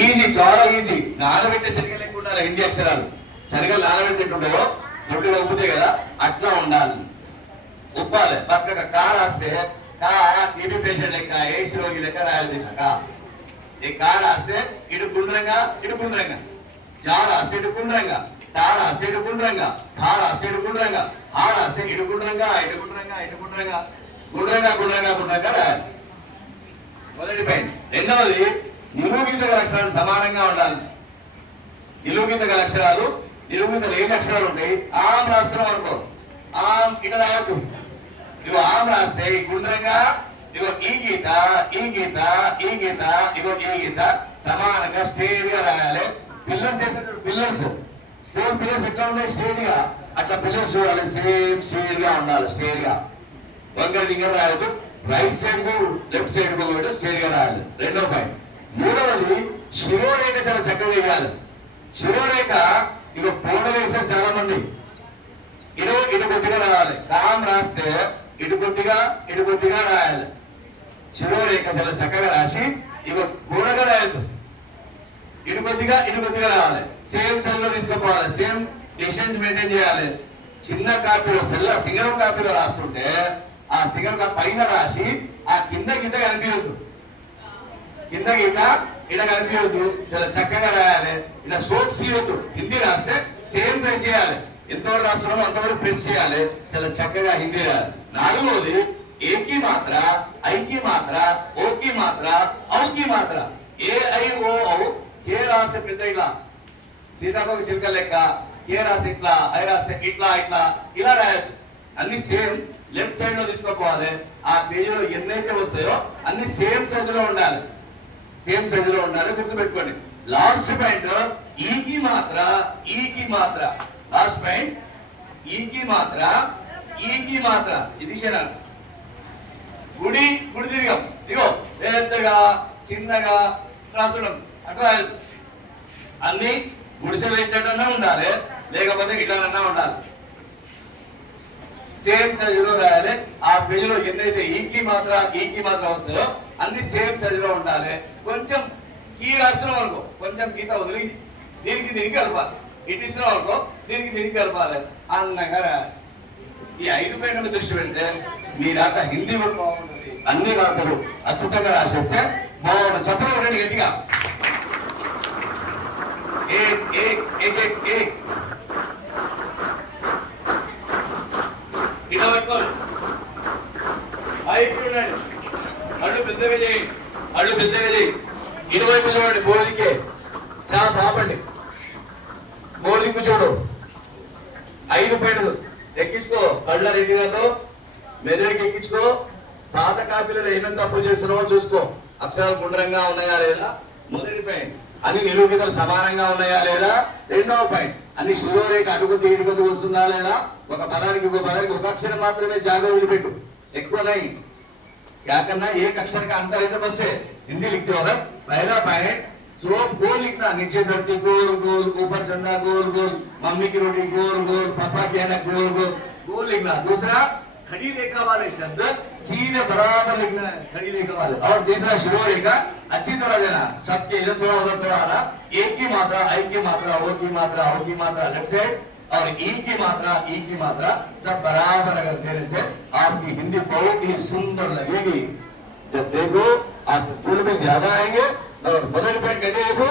Easy, చాలా easy. నానబెట్టే శనగలు ఎక్కువ ఉండాలి. హిందీ అక్షరాలు శనగలు నానబెట్టింటుంటాయో రొట్టెలు ఉప్పుతాయి కదా, అట్లా ఉండాలి. ఉప్పాలి. పక్కగా కా రాస్తే కా టీబీ పేషెంట్ లెక్క, ఎయిడ్స్ రోగి లెక్క రాయాలి. కా ఈ కా రాస్తే ఇటు గుండ్రంగా ఇటు గుండ్రంగా, చా రాస్తే ఇటు గుండ్రంగా, టా రాస్తే ఇటు గుండ్రంగా, ఠా రాస్తే ఇటు గుండ్రంగా, హా రాస్తే ఇటు గుండ్రంగా ఇటు గుండ్రంగా ఇటు గుండ్రంగా గుండ్రంగా గుండ్రంగా గుండ్రంగా రాయాలి. మొదటి పాయింట్. రెండవది, నిలువుగీత గల అక్షరాలు సమానంగా ఉండాలి. నిలువుగీత గల అక్షరాలు, నిలువుగీత లేని అక్షరాలు ఉంటాయి. ఆమ్ రాస్తున్నాం అనుకో, ఆమ్ ఇట రాయద్దు. ఇగో ఆమ్ రాస్తే గుండ్రంగా, ఇగో ఈ గీత ఈ గీత ఈ గీత ఇగో ఈ గీత సమానంగా స్ట్రేట్ గా రాయాలి. పిల్లర్స్ వేసేటప్పుడు పిల్లర్స్, స్కూల్ పిల్లర్స్ ఎట్లా ఉన్నాయి స్ట్రేట్ గా, అట్లా పిల్లర్స్ చూడాలి. సేమ్ స్ట్రేట్ గా ఉండాలి. స్ట్రేట్ గా వంకర టింగర్ రాయద్దు. రైట్ సైడ్ కు లెఫ్ట్ సైడ్ కు కూడా స్ట్రేట్ గా రాయాలి. రెండో పాయింట్. మూడవది, శిరోరేఖ చాలా చక్కగా వేయాలి. శిరోరేఖ ఇక పూడ వేసారు చాలా మంది. ఇటు ఇటు కొద్దిగా రావాలి. కామ్ రాస్తే ఇటు కొద్దిగా ఇటు కొద్దిగా రాయాలి. శిరోరేఖ చాలా చక్కగా రాసి ఇక పూడగా రాయద్దు. ఇటు కొద్దిగా ఇటు కొద్దిగా రావాలి. సేమ్ సెల్ లో తీసుకోపోవాలి. సేమ్ డిస్టెన్స్ మెయింటైన్ చేయాలి. చిన్న కాపీలో సింగల్ కాపీలో రాస్తుంటే ఆ సింగల్ పైన రాసి ఆ కింద గీత కనిపించద్దు. కింద గీత ఇలా కనిపించద్దు. చాలా చక్కగా రాయాలి. ఇలా స్ట్రోక్స్ తీయొద్దు. హిందీ రాస్తే సేమ్ ప్రెస్ చేయాలి. ఎంతవరకు రాస్తున్నామో అంతవరకు ప్రెస్ చేయాలి. చాలా చక్కగా హిందీ రాయాలి. నాలుగవది, ఏకి మాత్ర, ఐకి మాత్ర, ఓకి మాత్ర, ఔకి మాత్ర. ఏ ఐ ఓ ఔ, కే రాస్తే పెద్ద ఇలా సీతాకోక చిలుక లెక్క, కే రాస్తే ఇట్లా, ఐ రాస్తే ఇట్లా ఇట్లా ఇలా రాయద్దు. అన్ని సేమ్ లెఫ్ట్ సైడ్ లో తీసుకోపోవాలి. ఆ పేజీలో ఎన్నైతే వస్తాయో అన్ని సేమ్ సైజులో ఉండాలి. సేమ్ సైజులో ఉండాలి. గుర్తుపెట్టుకోండి. లాస్ట్ పాయింట్, ఈకి మాత్ర, ఈకి మాత్ర. లాస్ట్ పాయింట్, ఈకి మాత్ర, ఈకి మాత్ర. ఇది శనాలు. గుడి గుడి తిరిగాం. ఇగో పెద్దగా చిన్నగా రాసడం అట్లా అన్ని గుడిసె వేసేటన్నా ఉండాలి, లేకపోతే ఇట్లానన్నా ఉండాలి. సేమ్ సైజులో రాయాలి. ఆ పేజీలో ఎన్నైతే ఈకి మాత్ర వస్తాయో అన్ని సేమ్ సైజులో ఉండాలి. కొంచెం కీ రాస్తున్నాం అనుకో, కొంచెం గీత వదిలి దీనికి కలపాలి. ఇటు ఇస్తున్నాం అనుకో, దీనికి కలపాలి. అందంగా రాయాలి. ఈ 5 పాయింట్లను దృష్టి పెడితే మీ రాత హిందీ కూడా బాగుంటుంది. అన్ని రాతలు అద్భుతంగా రాసేస్తే బాగుంటుంది. చెప్పడం ఉండండి గట్టిగా. ఇలా పట్టుకోండి. అళ్ళు పెద్దగా చేయండి. అళ్ళు పెద్దగా చేయి. ఇటువైపు చూడండి. బోధికే చాలా బాపండి. బోధికు చూడు. 5 పాయింట్లు ఎక్కించుకో. కళ్ళ రెడ్డిగాతో మెదడుకి ఎక్కించుకో. పాత కాపీలలో ఏమేమి తప్పులు చేస్తున్నావో చూసుకో. అక్షరాలు గుండ్రంగా ఉన్నాయా లేదా. మొదటి పాయింట్. అన్ని నిలువుగీతలు సమానంగా ఉన్నాయా లేదా. రెండవ పాయింట్, అన్ని శిరోరేఖ అడుగుద్ది ఇటుకొద్ది వస్తుందా లేదా. ఒక పదానికి ఒక అక్షరం మాత్రమే జాగా వదిలిపెట్టు. ఎక్కువ నై क्या एक अक्षर का अंतर है तो बस हिंदी लिखते हो. पहला पॉइंट, सो गोल लिखना. नीचे धरती गोल गोल, ऊपर चंदा गोल गोल, मम्मी की रोटी गोल गोल, पापा की है गोल गोल, गोल लिखना. दूसरा, खड़ी रेखा वाले शब्द सीधे बराबर लिखना है, खड़ी रेखा वाले. और तीसरा, शिरोरेखा अच्छी तरह देना. सबके इधर थोड़ा उधर थोड़ा आना. एक की मात्रा, आई की मात्रा, ओ की मात्रा, औ की मात्रा लेफ्ट साइड, और ई की मात्रा सब बराबर अगर देने से आपकी हिंदी बहुत ही सुंदर लगेगी. जब देखो आपको गुण भी ज्यादा आएंगे. और बदल पे कहते देखो